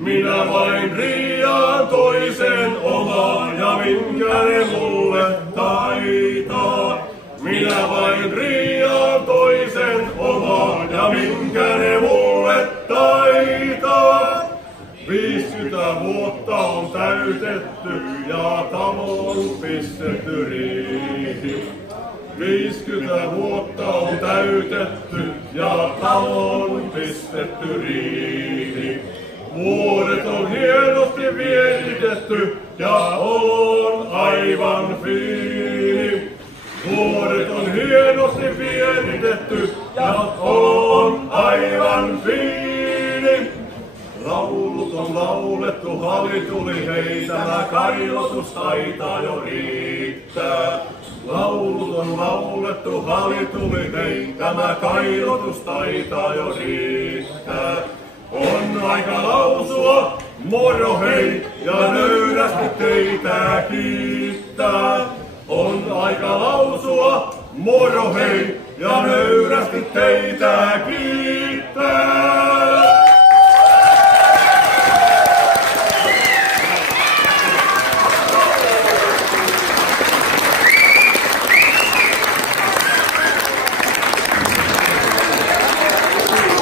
Minä vain riiaan toisen omaa ja minkä ne mulle taitaa. Minä vain riiaan toisen omaa ja minkä ne mulle taitaa. 50 vuotta on täytetty ja taloon pistetty riihi. 50 vuotta on täytetty ja taloon pistetty riihi. Vuodet on hienosti vietetty ja on aivan fiini. Vuodet on hienosti vietetty ja on aivan fiini. Laulut on laulettu, hali tuli hei, tämä kailotus taitaa jo riittää. Laulut on laulettu, hali tuli hei, tämä kailotus taitaa jo riittää. On aika lausua moro hei ja nöyrästi teitä kiittää. On aika lausua moro hei ja nöyrästi teitä kiittää.